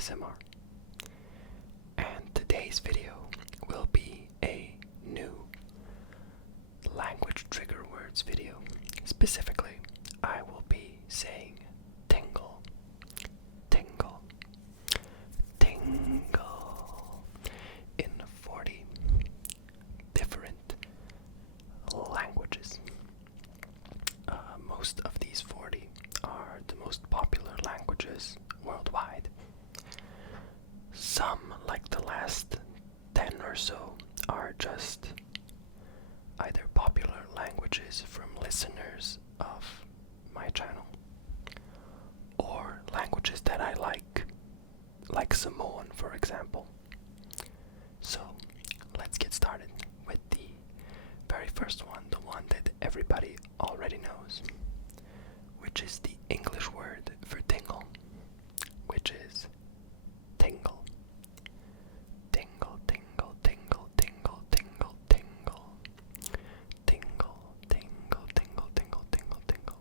ASMR. And today's video will be a new language trigger words video. Specifically, I will be saying tingle, tingle, tingle in 40 different languages. Most of these 40 are the most popular languages worldwide. Some, like the last 10 or so, are just either popular languages from listeners of my channel, or languages that I like Samoan, for example. So, let's get started with the very first one, the one that everybody already knows, which is the English word for tingle, which is tingle. Tingle, tingle, tingle, tingle, tingle, tingle. Tingle, tingle, tingle, tingle, tingle, tingle.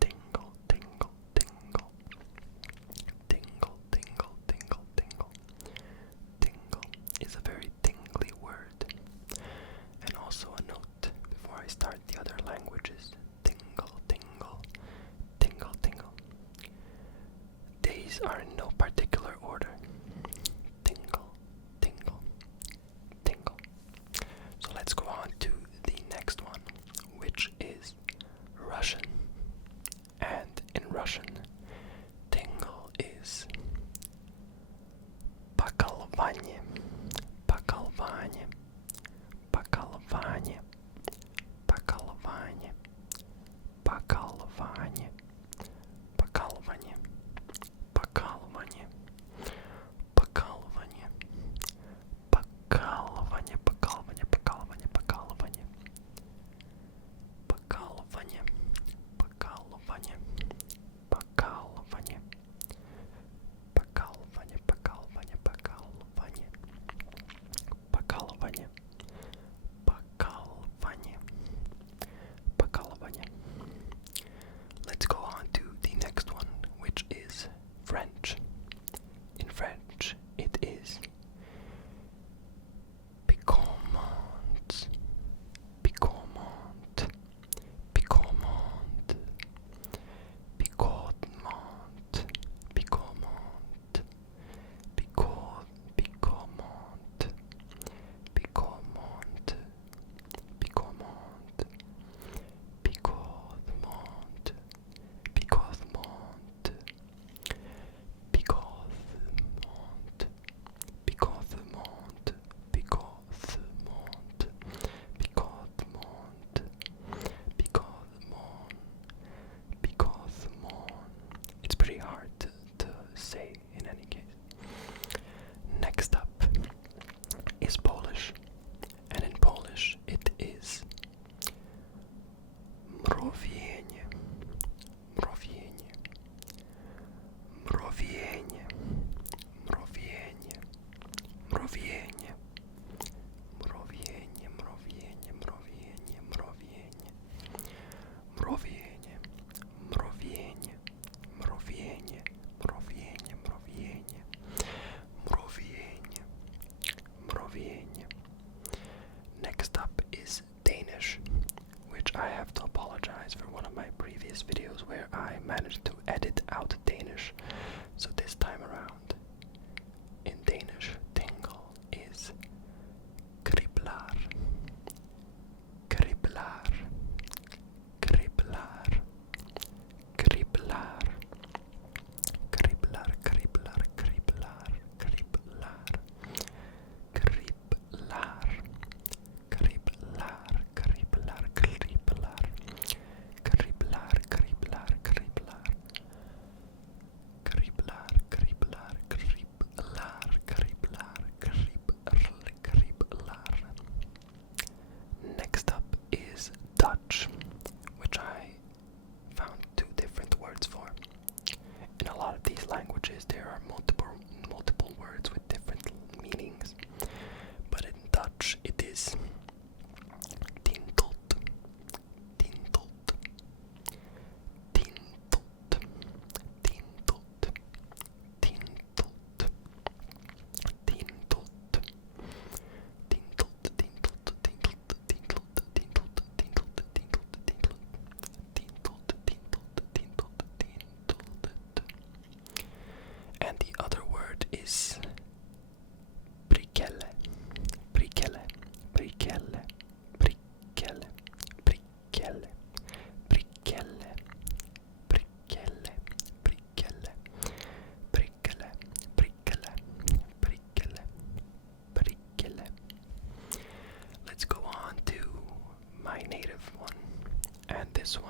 Tingle, tingle, tingle. Tingle, tingle, tingle, tingle. Tingle is a very tingly word. And also a note before I start the other languages. Tingle, tingle, tingle, tingle. These are in no particular order. Tingle, tingle, tingle. So let's go on to the next one, which is Russian. And in Russian, tingle is поколывание, поколывание, поколывание, поколывание, поколывание, покалывание, покалывание, покалывание, покалывание, покалывание, покалывание, покалывание, покалывание, покалывание, покалывание, покалывание, покалывание, покалывание, покалывание, покалывание, покалывание. Let's go on to the next one, which is French. In French, it is piquant, piquant, piquant, piquant, piquant, piquant, piquant, piquant, piquant, piquant, piquant, piquant, piquant, piquant, piquant, piquant, piquant. It's pretty hard to say in any case. Next up is Polish, and in Polish it is mrowienie, mrowienie, mrowienie, mrowienie, mrowienie, mrowienie, mrowienie, mrowienie, mrowienie, mrowienie, mrowienie, mrowienie, mrowienie, mrowienie, mrowienie, mrowienie. Next up is Danish, which I have to apologize for one of my previous videos where I managed to edit out Danish. So this time around, in Danish, tingle is kriblar, kriblar, kriblar, kriblar, kriblar, kriblar, kriblar, kriblar, kriblar, kriblar, kriblar, kriblar, kriblar, kriblar, kriblar, kriblar, kriblar, kriblar, kriblar,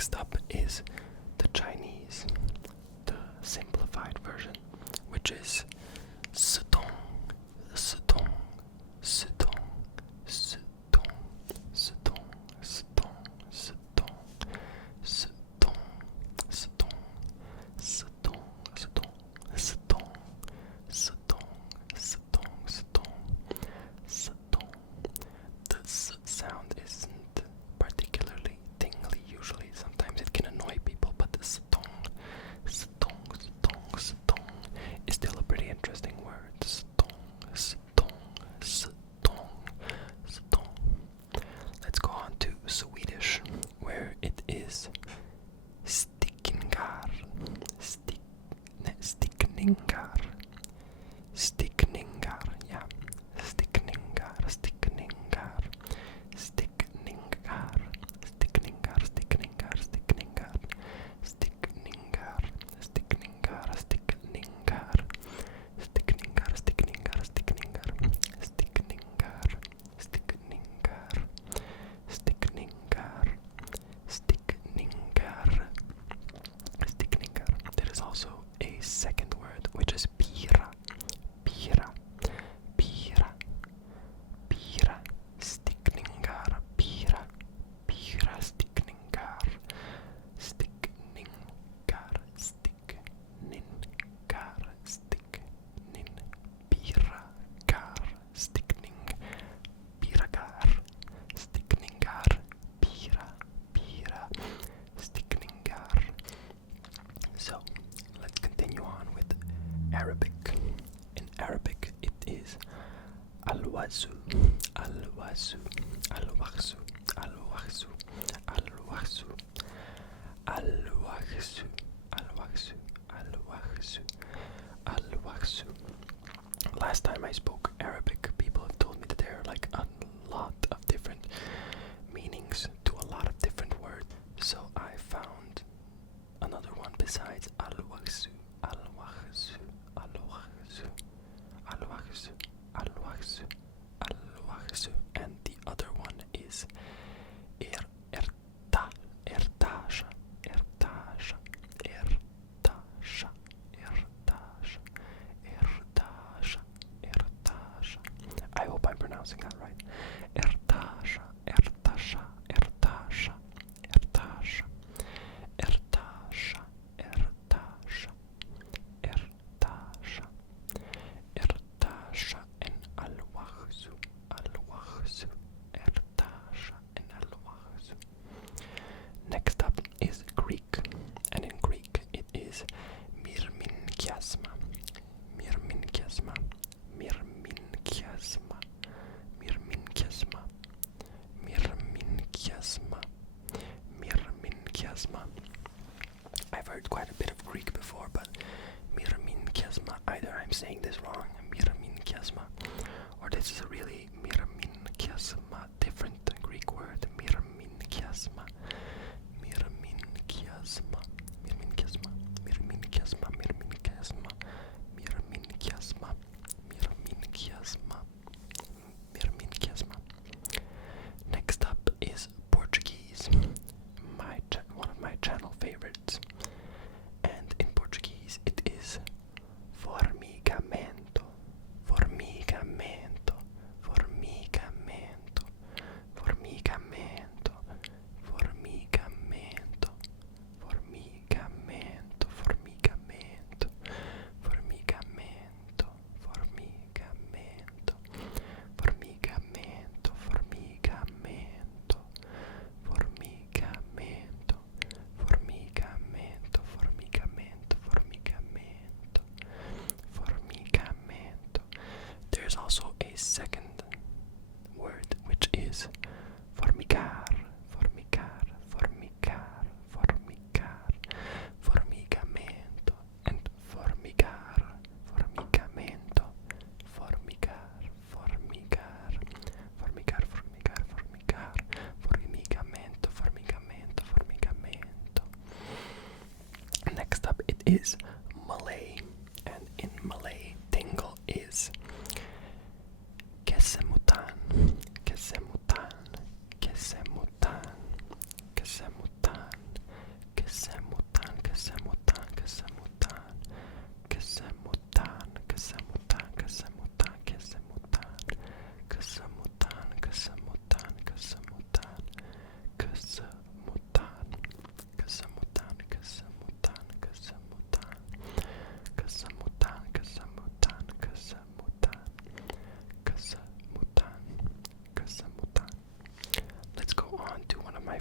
Next up is the Chinese, the simplified version, which is sutong, sutong, sutong, sutong, sutong, sutong, sutong, sutong, sutong, sutong, sutong, sutong, sutong, sutong, sutong, sutong. The s sound isn't particularly tingly usually. Sometimes it can annoy people, but the sutong, sutong, sutong, sutong is still a pretty interesting word. Sutong, sutong, sutong, sutong. Let's go on to Swedish, where it is stickningar, stickningar, stickningar, yeah, stickningar, stickningar, stickningar, stickningar, stickningar, stickningar, stickningar, stickningar, stickningar, stickningar, stickningar, stickningar, stickningar, stickningar, stickningar, stickningar, stickningar. There is also a second word, which is pira, pira, pira, pira, stickningar, pira, pira, stickningar, stickningar, stickningar, sticknin, piragar, stickning, piragar, stickningar, pira, pira, stickningar. So let's continue on with Arabic. In Arabic, it is al-wazu, al-wazu, al-wazu, al-wazu, al-wazu, al-wazu, al-wazu, al-wazu, al-wazu. Last time I spoke Arabic, people have told me that there are like a lot of different meanings to a lot of different words. So I found another one besides al-wazu, al-wazu, al-wazu, al-wazu, al-wazu, al-wazu, and the other one is ertasha, ertasha, ertasha, ertasha, ertasha, ertasha. I hope I'm pronouncing that right. Ertasha, ertasha, ertasha, ertasha, ertasha, ertasha, ertasha, ertasha, and al-wakhzu, al-wakhzu, ertasha, and al-wakhzu. Next up is Greek, and in Greek it is mirmin kiasma, mirmin kiasma, mirmin kiasma, mirmin kiasma, mirmin kiasma, mirmin kiasma. I've heard quite a bit of Greek before, but mirmin kiasma, either I'm saying this wrong, mirmin kiasma, or this is a really mirmin kiasma, different Greek word, mirmin kiasma, mirmin kiasma, mirmin kiasma, mirmin kiasma, mirmin kiasma, mirmin kiasma, mirmin kiasma, mirmin kiasma. Next up is Portuguese, one of my channel favorites, and in Portuguese it is formigamento, formigamento, formigamento, formigamento, formigamento, formigamento, formigamento, formigamento, formigamento, formigamento, formigamento, formigamento, formigamento, formigamento, formigamento, formigamento. There's also a second word, which is formigar, formigar, formigar, formigar, formigamento, and formigar, formigamento, formigar, formigar, formigar, formigar, formigar, formigamento, formigamento, formigamento. Next up it is Malay, and in Malay, tingle is kesemutan, kesemutan, kesemutan, kesemutan,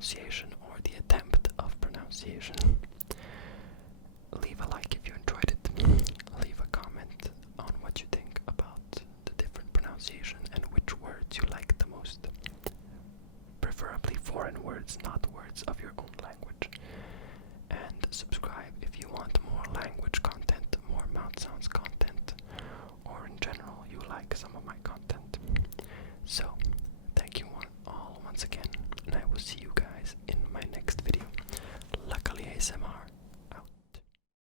pronunciation or the attempt of pronunciation. Leave a like if you enjoyed it. Leave a comment on what you think about the different pronunciation and which words you like the most. Preferably foreign words, not words of your own language. And subscribe if you want more language content, more mouth sounds content, or in general you like some of my content. So,